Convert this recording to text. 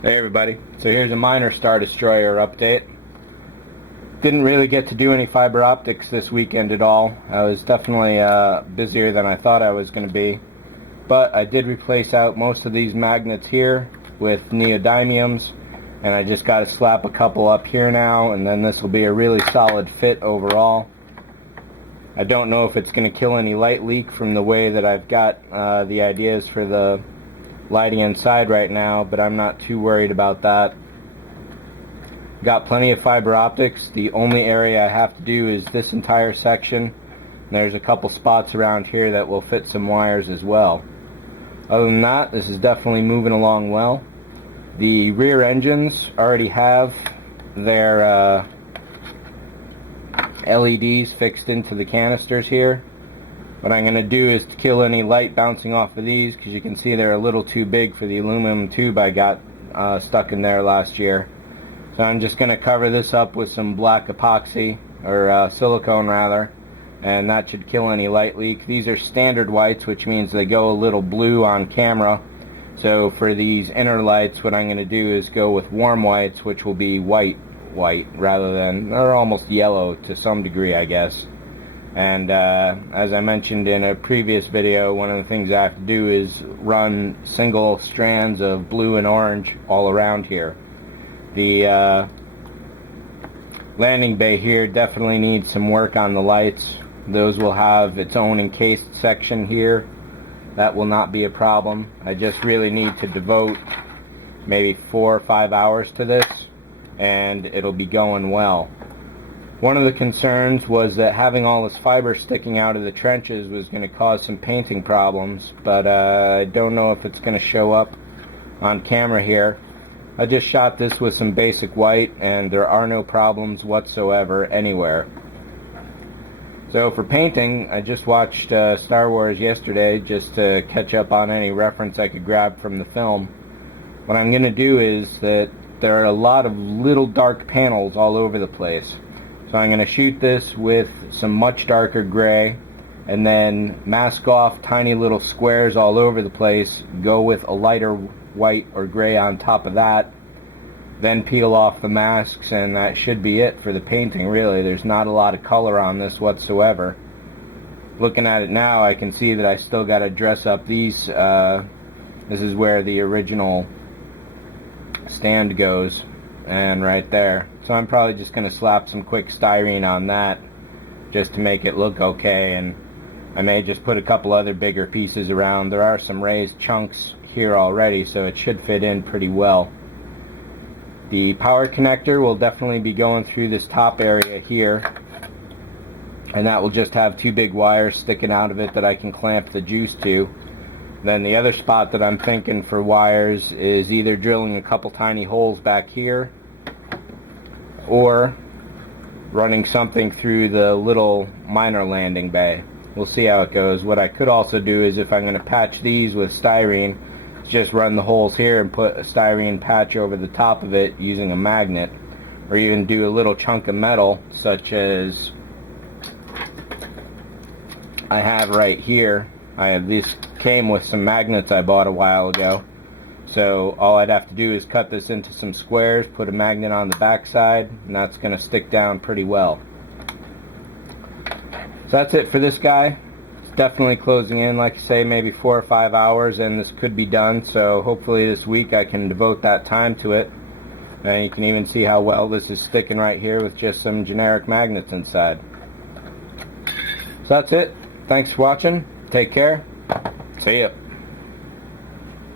Hey everybody, so here's a minor Star Destroyer update. Didn't really get to do any fiber optics this weekend at all. I was definitely busier than I thought I was going to be. But I did replace out most of these magnets here with neodymiums, and I just got to slap a couple up here now, and then this will be a really solid fit overall. I don't know if it's going to kill any light leak from the way that I've got the ideas for the lighting inside right now, but I'm not too worried about that. Got plenty of fiber optics. The only area I have to do is this entire section. There's a couple spots around here that will fit some wires as well. Other than that, this is definitely moving along well. The rear engines already have their LEDs fixed into the canisters here. What I'm going to do is to kill any light bouncing off of these, because you can see they're a little too big for the aluminum tube I got stuck in there last year. So I'm just going to cover this up with some black epoxy, or silicone rather, and that should kill any light leak. These are standard whites, which means they go a little blue on camera. So for these inner lights, what I'm going to do is go with warm whites, which will be white rather than, they're almost yellow to some degree, I guess. And as I mentioned in a previous video, one of the things I have to do is run single strands of blue and orange all around here. The landing bay here definitely needs some work on the lights. Those will have its own encased section here. That will not be a problem. I just really need to devote maybe 4 or 5 hours to this, and it'll be going well. One of the concerns was that having all this fiber sticking out of the trenches was going to cause some painting problems, but I don't know if it's going to show up on camera here. I just shot this with some basic white, and there are no problems whatsoever anywhere. So for painting, I just watched Star Wars yesterday just to catch up on any reference I could grab from the film. What I'm going to do is that there are a lot of little dark panels all over the place. So I'm going to shoot this with some much darker gray, and then mask off tiny little squares all over the place, go with a lighter white or gray on top of that, then peel off the masks, and that should be it for the painting really. There's not a lot of color on this whatsoever. Looking at it now, I can see that I still got to dress up these. This is where the original stand goes, and right there. So I'm probably just going to slap some quick styrene on that just to make it look okay, and I may just put a couple other bigger pieces around. There are some raised chunks here already, so it should fit in pretty well. The power connector will definitely be going through this top area here, and that will just have 2 big wires sticking out of it that I can clamp the juice to. Then the other spot that I'm thinking for wires is either drilling a couple tiny holes back here, or running something through the little minor landing bay. We'll see how it goes. What I could also do is, if I'm going to patch these with styrene, just run the holes here and put a styrene patch over the top of it using a magnet, or even do a little chunk of metal such as I have right here. These came with some magnets I bought a while ago. So all I'd have to do is cut this into some squares, put a magnet on the back side, and that's going to stick down pretty well. So that's it for this guy. It's definitely closing in, like I say, maybe 4 or 5 hours, and this could be done. So hopefully this week I can devote that time to it. And you can even see how well this is sticking right here with just some generic magnets inside. So that's it. Thanks for watching. Take care. See ya.